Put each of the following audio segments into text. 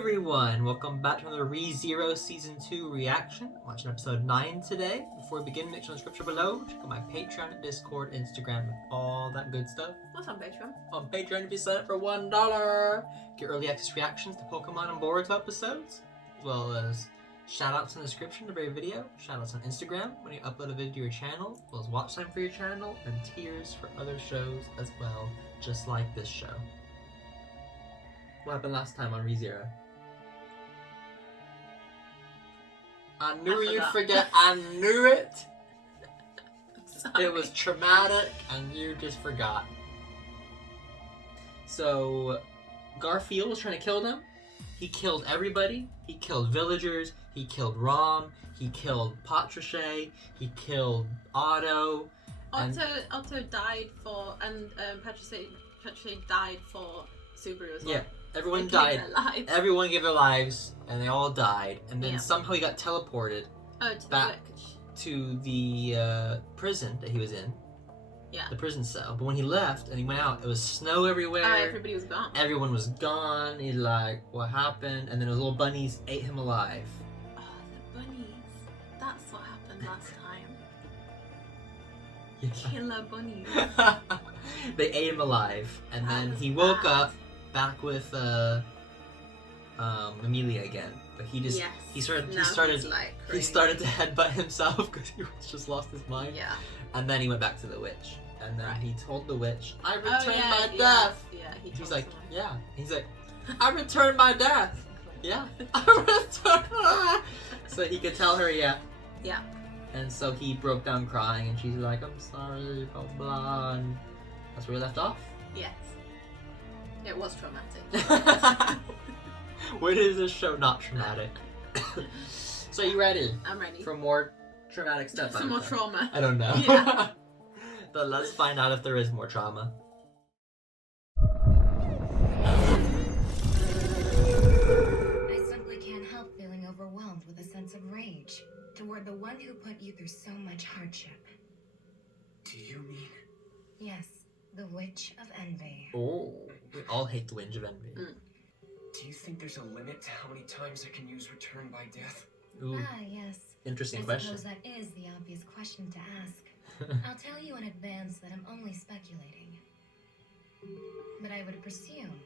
everyone! Welcome back to another ReZero Season 2 reaction. I'm watching episode 9 today. Before we begin, make sure to description below. Check out my Patreon, Discord, Instagram, and all that good stuff. What's on Patreon? On Patreon, if you sign up for $1, get early access reactions to Pokemon and Boruto episodes, as well as shoutouts in the description of every video, shoutouts on Instagram when you upload a video to your channel, as well as watch time for your channel, and tiers for other shows as well, just like this show. What happened last time on ReZero? I knew you'd forget. I knew it. Sorry. It was traumatic, and you just forgot. So, Garfield was trying to kill them. He killed everybody. He killed villagers. He killed Rom. He killed Patricia. He killed Otto. Otto died for, and Patricia died for Subaru as well. Yeah. Everyone died. Everyone gave their lives, and they all died. And then somehow he got teleported back to the prison that he was in. Yeah. The prison cell. But when he left and he went out, it was snow everywhere. Everybody was gone. Everyone was gone. He's like, what happened? And then his little bunnies ate him alive. Oh, the bunnies. That's what happened last time. Yeah. Killer bunnies. They ate him alive. And then he woke up back with Emilia again, but he just he started to headbutt himself because he just lost his mind. Yeah. And then he went back to the witch, and then he told the witch, "I returned my death." Yeah. He's like, "Yeah." He's like, "I returned my death." Yeah. I returned. So he could tell her, yeah. Yeah. And so he broke down crying, and she's like, "I'm sorry, blah blah." And that's where we left off. Yes. It was traumatic. When is this show not traumatic? So you ready? I'm ready. For more traumatic stuff? Some more trauma. I don't know. Yeah. But let's find out if there is more trauma. I simply can't help feeling overwhelmed with a sense of rage toward the one who put you through so much hardship. Do you mean? Yes. The Witch of Envy. Oh, we all hate the Witch of Envy. Do you think there's a limit to how many times I can use return by death? Ooh. Ah, yes. Interesting I question. suppose that is the obvious question to ask. I'll tell you in advance that I'm only speculating. But I would presume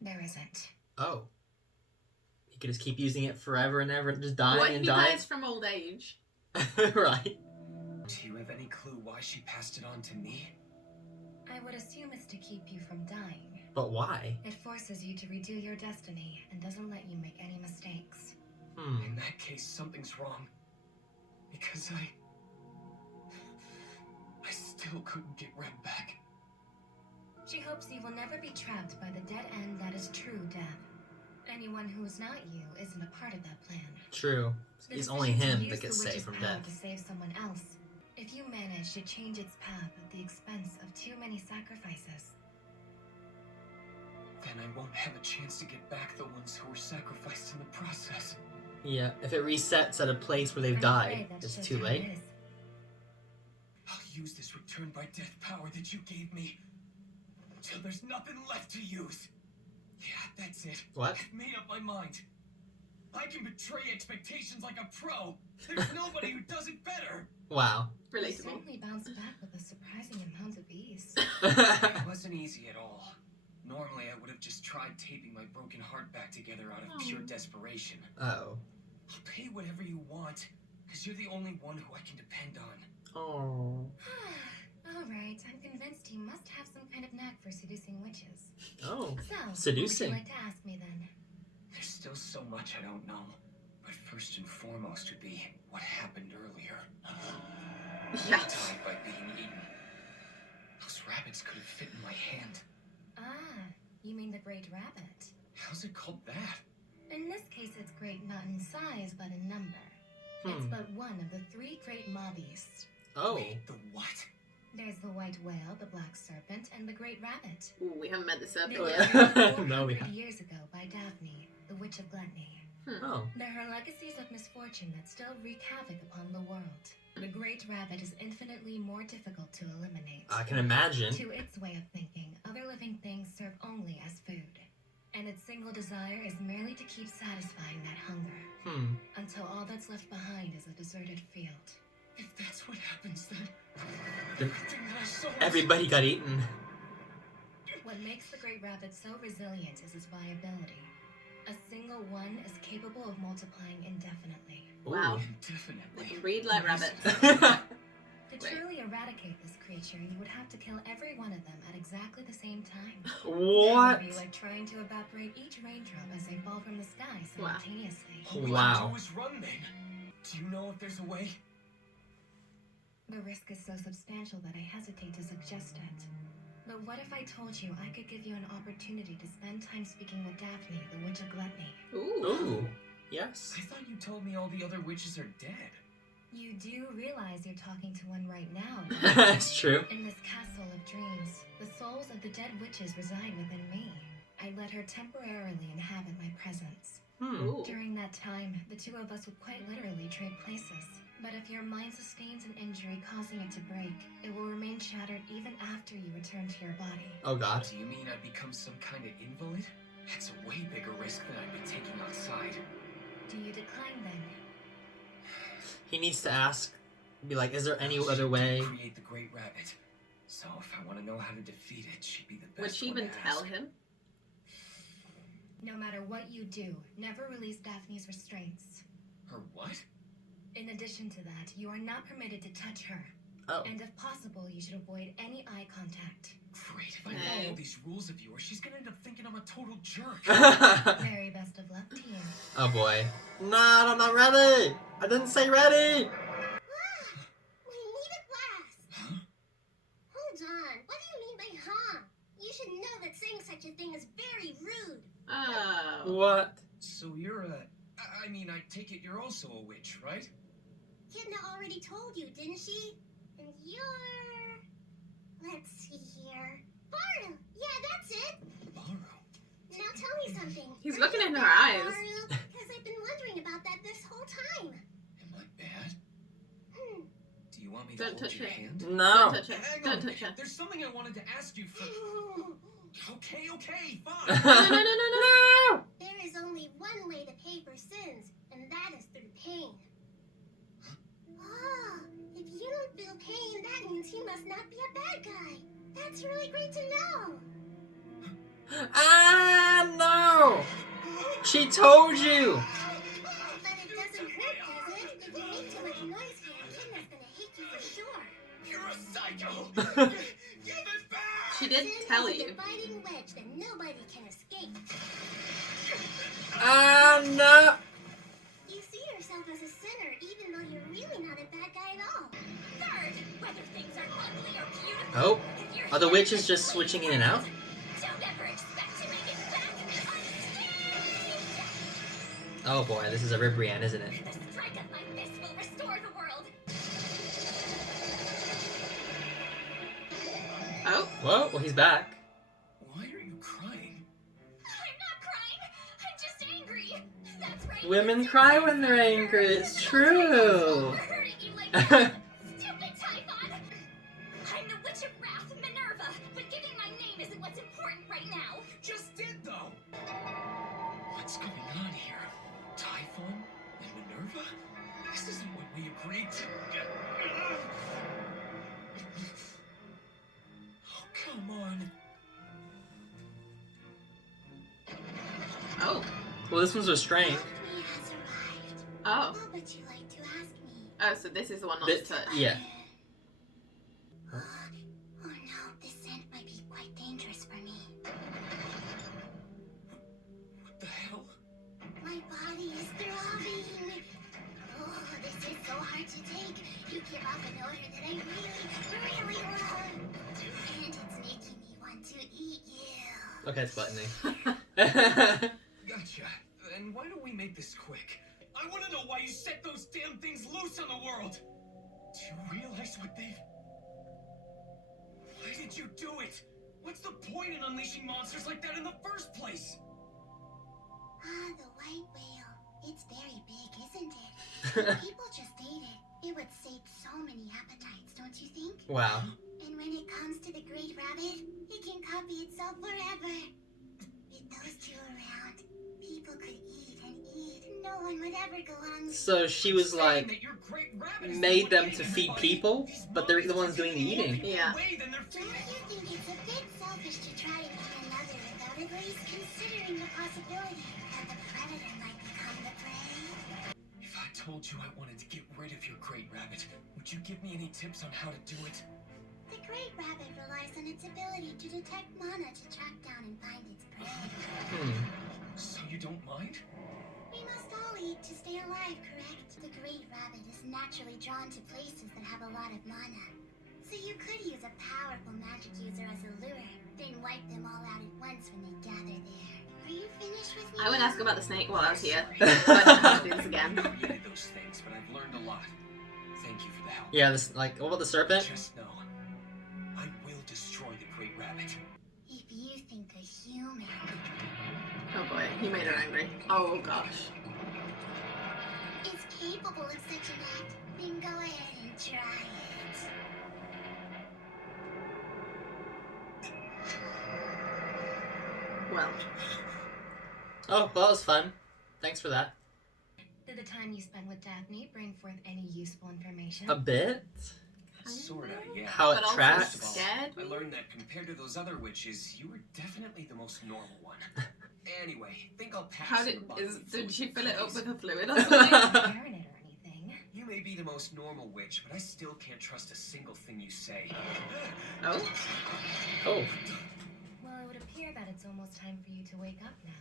there isn't. Oh. You could just keep using it forever and ever, just dying What and if he dying. dies from old age? Right. Do you have any clue why she passed it on to me? I would assume it's to keep you from dying. But why? It forces you to redo your destiny and doesn't let you make any mistakes. In that case, something's wrong. Because I still couldn't get Red back. She hopes you will never be trapped by the dead end that is true death. Anyone who is not you isn't a part of that plan. True. The It's only decision to him use that gets the saved witch's from power death. to save someone else. If you manage to change its path at the expense of too many sacrifices, Then I won't have a chance to get back the ones who were sacrificed in the process. Yeah, if it resets at a place where they've I'm died, afraid that's it's just too how late. it is. I'll use this return by death power that you gave me till there's nothing left to use. Yeah, that's it. What? I've made up my mind. I can betray expectations like a pro. There's nobody who does it better. Wow. You Relatable. certainly bounced back with a surprising amount of ease. It wasn't easy at all. Normally, I would have just tried taping my broken heart back together out of pure desperation. Oh. I'll pay whatever you want, because you're the only one who I can depend on. Oh. Alright, I'm convinced you must have some kind of knack for seducing witches. Oh. So, Seducing. what would you like to ask me then? There's still so much I don't know. But first and foremost would be what happened earlier. Yes. Tied by being eaten. Those rabbits could have fit in my hand. Ah, you mean the Great Rabbit. How's it called that? In this case, it's great not in size, but in number. It's but one of the 3 great mob beasts. Oh. Wait, the what? There's the white whale, the black serpent, and the great rabbit. Ooh, we haven't met the They serpent were yet. created No, we 400 haven't. years ago by Daphne, the witch of gluttony. Oh. They're her legacies of misfortune that still wreak havoc upon the world. The great rabbit is infinitely more difficult to eliminate. I can imagine. To its way of thinking, other living things serve only as food. And and its single desire is merely to keep satisfying that hunger. Until all that's left behind is a deserted field. If that's what happens, then Everybody got eaten. What makes the great rabbit so resilient is its viability. A single one is capable of multiplying indefinitely. Wow. Indefinitely. Read like rabbits. To truly eradicate this creature, you would have to kill every one of them at exactly the same time. What? That would be like trying to evaporate each raindrop as they fall from the sky simultaneously. All we Wow. can do is run then. Do you know if there's a way? The risk is so substantial that I hesitate to suggest it. But what if I told you I could give you an opportunity to spend time speaking with Daphne, the Witch of Gluttony? Ooh. Yes. I thought you told me all the other witches are dead. You do realize you're talking to one right now. That's true. In this castle of dreams, the souls of the dead witches reside within me. I let her temporarily inhabit my presence. Ooh. During that time, the two of us would quite literally trade places. But if your mind sustains an injury causing it to break, it will remain shattered even after you return to your body. Oh god. Do you mean I become some kind of invalid? That's a way bigger risk than I'd be taking outside. Do you decline then? He needs to ask, be like, is there any She other did way? create the Great Rabbit. So if I want to know how to defeat it, she'd be the best Would she one even to tell ask. him? No matter what you do, never release Daphne's restraints. Her what? In addition to that, you are not permitted to touch her. Oh. And if possible, you should avoid any eye contact. Great, if I Hey. follow these rules of yours, she's gonna end up thinking I'm a total jerk. Very best of luck to you. Oh boy. No, I'm not ready! I didn't say ready! We need a glass. Huh? Hold on. What do you mean by huh? You should know that saying such a thing is very rude. Oh. What? So you're a... I mean, I take it you're also a witch, right? Echidna already told you, didn't she? And you're... Let's see here. Baru! Yeah, that's it! Baru? Now tell me something. He's Are looking you in her bad, eyes. Baru? Because I've been wondering about that this whole time. Am I bad? Hmm. Do you want me to Don't hold touch your it. hand? Don't No. touch her. Hang Don't on. touch her. There's something I wanted to ask you for... Okay, fine. No! There is only one way to pay for sins, and that is through pain. Oh, if you don't feel pain, that means you must not be a bad guy. That's really great to know. Ah, no! She told you! But it doesn't hurt, does it? If you make too much noise here, Echidna's gonna hate you for sure. You're a psycho! Give it back! She did Sin tell is a you. dividing wedge that nobody can escape. Ah, no! You see yourself as a sinner, even though you're really not a bad guy at all. Third, whether things are ugly or beautiful. Oh, if you're are the here witches to just play switching in and out? Don't ever expect to make it back. Understand? Oh boy, this is a Ribrianne, isn't it? The strike of my fist will restore the world. Oh. Whoa, well he's back. Why are you crying? I'm not crying. I'm just angry. That's right. Women cry when they're angry, it's true. For hurting you like that. Stupid Typhon. I'm the Witch of Wrath, Minerva, but giving my name isn't what's important right now. Just did, though! What's going on here? Typhon and Minerva? This isn't what we agreed to. Oh, come on. Oh. Well, this one's restrained. Help me has arrived. Oh. What would you like to ask me? Oh, so this is the one not This- to touch. Yeah. Oh no, this scent might be quite dangerous for me. What the hell? My body is throbbing. Oh, this is so hard to take. You give off an odor that I really love. And it's making me want to eat you. Okay, it's buttoning. Gotcha. And why don't we make this quick? I want to know why you set those damn things loose on the world. Do you realize what they've... Why did you do it? What's the point in unleashing monsters like that in the first place? Ah, the white whale. It's very big, isn't it? If people just ate it, it would sate so many appetites, don't you think? Wow. And when it comes to the great rabbit, it can copy itself forever. With those two around, one would ever go on. So she was like, That your great rabbit is made the them one to eating feed everybody. people, These but they're the monkeys ones doing the taking more eating. people Yeah. away than they're Don't you think it's a bit selfish to try to eat another without at least considering the possibility that the predator might become the prey? If I told you I wanted to get rid of your great rabbit, would you give me any tips on how to do it? The great rabbit relies on its ability to detect mana to track down and find its prey. So you don't mind? We must all eat to stay alive, correct? The great rabbit is naturally drawn to places that have a lot of mana. So you could use a powerful magic user as a lure, then wipe them all out at once when they gather there. Are you finished with me? I would now? ask about the snake while I was here. Sorry. So I don't have to do this I again. know you did those things, but I've learned a lot. Thank you for the help. Yeah, this, like, what about the serpent? Just know, I will destroy the great rabbit. If you think a human Oh boy, he made her angry. Oh gosh. is capable of such an act, then go ahead and try it. Well, Oh, well, that was fun. Thanks for that. Did the time you spent with Daphne bring forth any useful information? A bit? Sorta, yeah. How it but also tracks? scared I me. learned that compared to those other witches, you were definitely the most normal one. Anyway, think I'll pass. How on did the bodily did fluid, she fill it up please. with a fluid or something? Wearing it or anything? You may be the most normal witch, but I still can't trust a single thing you say. Oh, Oh. Well, it would appear that it's almost time for you to wake up now.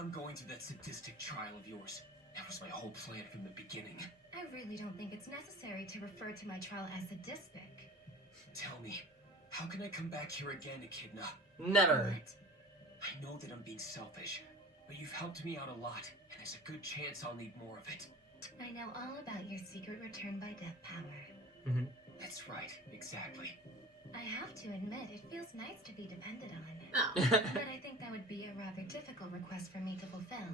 I'm going to that sadistic trial of yours. That was my whole plan from the beginning. I really don't think it's necessary to refer to my trial as sadistic. Tell me, how can I come back here again, Echidna? Never. What? I know that I'm being selfish, but you've helped me out a lot, and there's a good chance I'll need more of it. I know all about your secret return by death power. That's right, exactly. I have to admit, it feels nice to be depended on. oh. But I think that would be a rather difficult request for me to fulfill.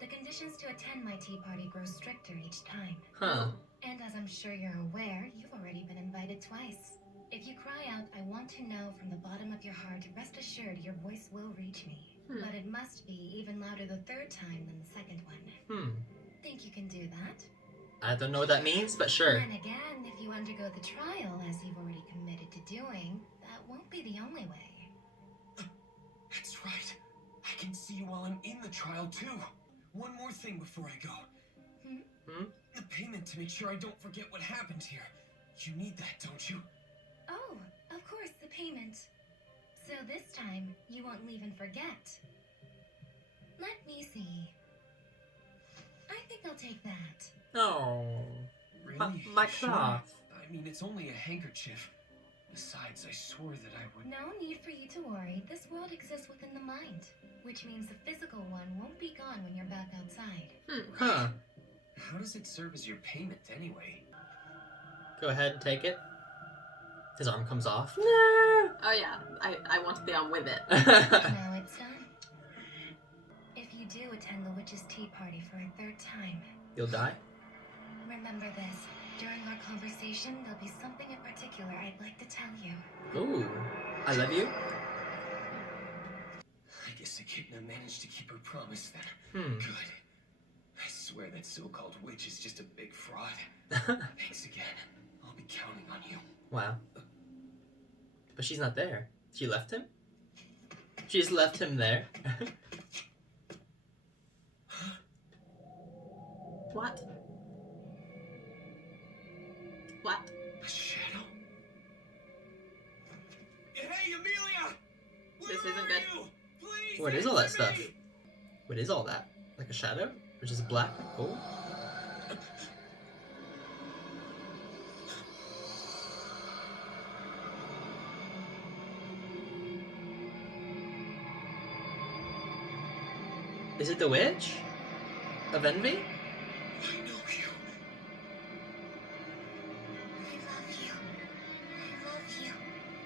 The conditions to attend my tea party grow stricter each time. Huh. And as I'm sure you're aware, you've already been invited twice. If you cry out, I want to know from the bottom of your heart, rest assured your voice will reach me. But it must be even louder the third time than the second one. Think you can do that? I don't know what that means, but sure. And again, if you undergo the trial, as you've already committed to doing, that won't be the only way. That's right. I can see you while I'm in the trial, too. One more thing before I go. The payment to make sure I don't forget what happened here. You need that, don't you? Oh, of course, the payment. So this time, you won't leave and forget. Let me see. I think I'll take that. Oh. Really? My Sure. cloth. I mean, it's only a handkerchief. Besides, I swore that I would... No need for you to worry. This world exists within the mind, which means the physical one won't be gone when you're back outside. Huh. How does it serve as your payment, anyway? Go ahead and take it. His arm comes off. No. Oh yeah, I wanted the arm with it. Now it's done. If you do attend the witch's tea party for a third time, You'll die? remember this. During our conversation, there'll be something in particular I'd like to tell you. Ooh. I love you? I guess Echidna managed to keep her promise then. Good. I swear that so-called witch is just a big fraud. Thanks again. I'll be counting on you. Wow. But she's not there. She left him? She's left him there. What? What? A shadow? Hey, Emilia! Where This isn't are good. you? Please What is all that answer stuff? me! What is all that? Like a shadow? Which is black? Oh. Is it the witch? Of envy? I know you. I love you. I love you.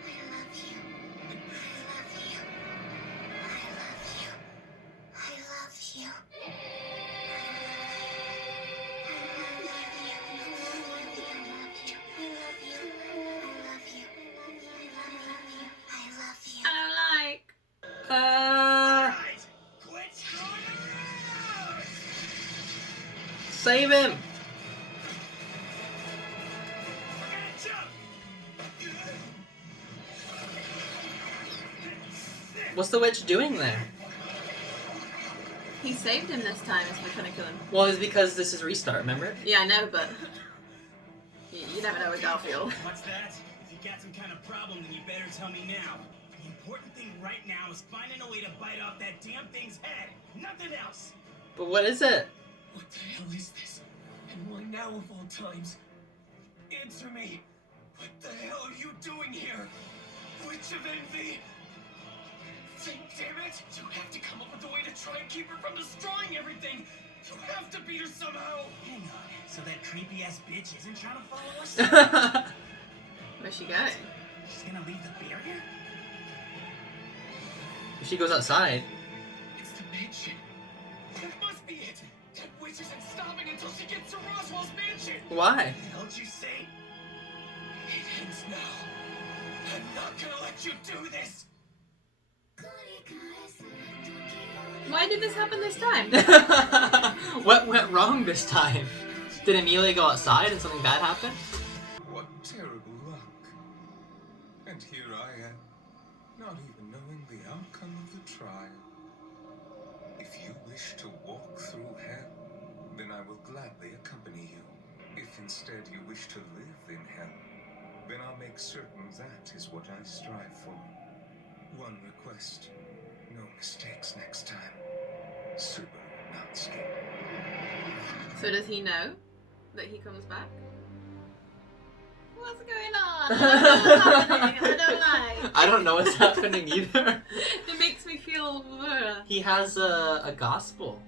I love you. I love you. I love you. I love you. I like. Alright, quit screwing around! Save him! What's the witch doing there? He saved him this time instead of trying to kill him. Well, it's because this is restart, remember? Yeah, I know, but you never know with Garfield. What's that? If you got some kind of problem, then you better tell me now. The important thing right now is finding a way to bite off that damn thing's head. Nothing else. But what is it? What the hell is this? And why now of all times? Answer me. What the hell are you doing here? Witch of Envy? Think, damn it! You have to come up with a way to try and keep her from destroying everything! You have to beat her somehow! Hang on. So that creepy ass bitch isn't trying to follow us? Where's she going? She's gonna leave the barrier? If she goes outside. It's the mansion. That must be it! That witch isn't stopping until she gets to Roswell's mansion! Why? What the hell did you say? It ends now. I'm not gonna let you do this! Why did this happen this time? What went wrong this time? Did Emilia go outside and something bad happen? What terrible luck. And here I am, not even knowing the outcome of the trial. If you wish to walk through hell, then I will gladly accompany you. If instead you wish to live in hell, then I'll make certain that is what I strive for. One request, no mistakes next time. Subaru Natsuki. So does he know that he comes back? What's going on? I don't like. I don't know what's happening either. It makes me feel. He has a gospel.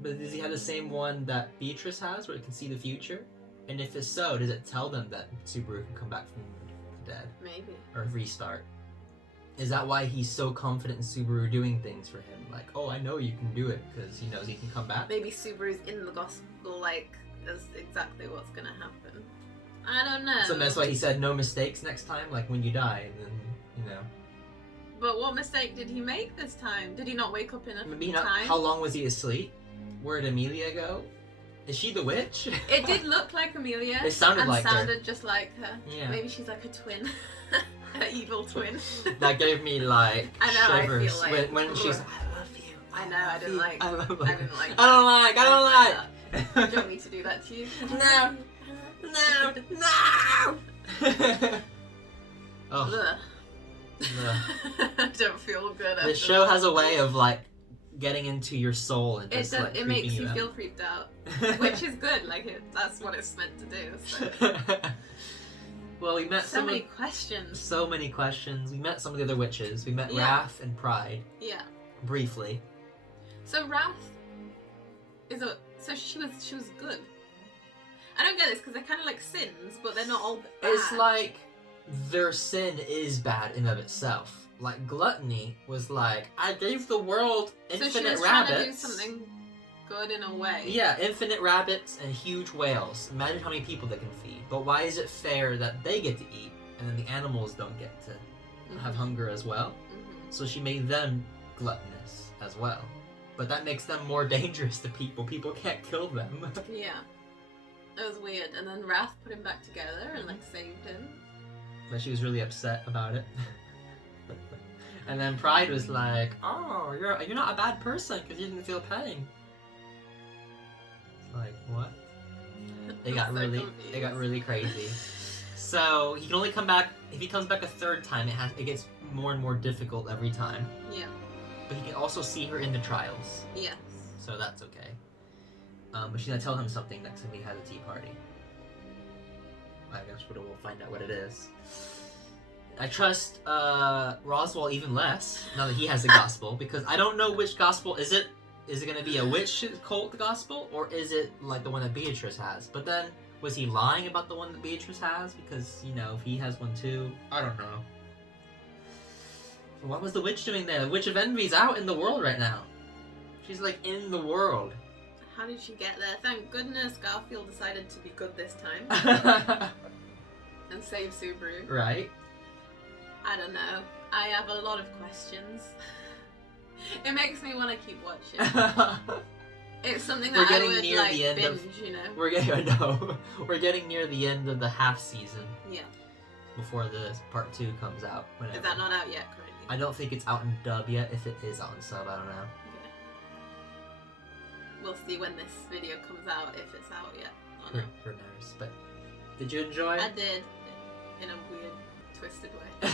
But does he have the same one that Beatrice has where it can see the future? And if it's so, does it tell them that Subaru can come back from the dead? Maybe. Or restart? Is that why he's so confident in Subaru doing things for him? Like, oh, I know you can do it because he knows he can come back? Maybe Subaru's in the gospel, like, is exactly what's gonna happen. I don't know. So that's why he said no mistakes next time, like when you die, and then, you know. But what mistake did he make this time? Did he not wake up in a Maybe not. time? How long was he asleep? Where did Emilia go? Is she the witch? It did look like Emilia. It sounded and like her. sounded just like her. Yeah. Maybe she's like a twin. An evil twin. That gave me like I know, I shivers feel like- when she's like, I love you. I know, I didn't like. I love I you. didn't like. I don't like. Do you want me to do that to you? No. No. Oh, Ugh. ugh. I don't feel good. The show has a way of like getting into your soul and It just does. like It makes creeping you out. feel creeped out, which is good. Like that's what it's meant to do. So, Well, we met so some many of, questions. so many questions. We met some of the other witches. We met Yeah. Wrath and Pride Yeah. briefly. So Wrath is a. So she was good. I don't get this because they're kind of like sins, but they're not all bad. It's like their sin is bad in of itself. Like gluttony was like, I gave the world infinite so she was rabbits. trying to do something good in a way. Yeah, infinite rabbits and huge whales. Imagine how many people they can feed. But why is it fair that they get to eat and then the animals don't get to have hunger as well? Mhm. So she made them gluttonous as well. But that makes them more dangerous to people. People can't kill them. Yeah. It was weird. And then Wrath put him back together and like saved him. But she was really upset about it. And then Pride was like, "Oh, you're not a bad person because you didn't feel pain." It's like, what? They got I'm so confused. really crazy. So he can only come back if he comes back a third time. It gets more and more difficult every time. Yeah. But he can also see her in the trials, Yes. so that's okay. But she's gonna tell him something next time he has a tea party. I guess we'll find out what it is. I trust Roswell even less now that he has the gospel, because I don't know which gospel is it. Is it gonna be a witch cult gospel, or is it like the one that Beatrice has? But then, was he lying about the one that Beatrice has? Because, you know, if he has one too, I don't know. What was the witch doing there? The Witch of Envy's out in the world right now. She's like in the world. How did she get there? Thank goodness Garfield decided to be good this time and save Subaru. Right? I don't know. I have a lot of questions. It makes me want to keep watching. It's something We're that I getting would near like the end binge, of- you know. We're getting, no, we're getting near the end of the half season Yeah. before the part 2 comes out. Whenever. Is that not out yet currently? I don't think it's out in dub yet. If it is out in sub, I don't know. Okay. We'll see when this video comes out, if it's out yet. Or not. Who knows? But did you enjoy I it? did, in a weird, twisted way.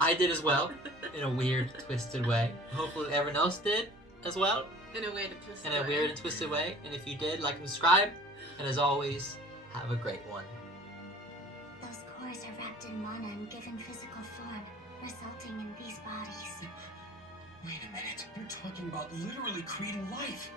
I did as well, in a weird, twisted way. Hopefully everyone else did as well, In a weird, twisted in a way. weird and twisted way. And if you did, like and subscribe. And as always, have a great one. Those cores are wrapped in mana and given physical form, resulting in these bodies. Wait a minute. You're talking about literally creating life.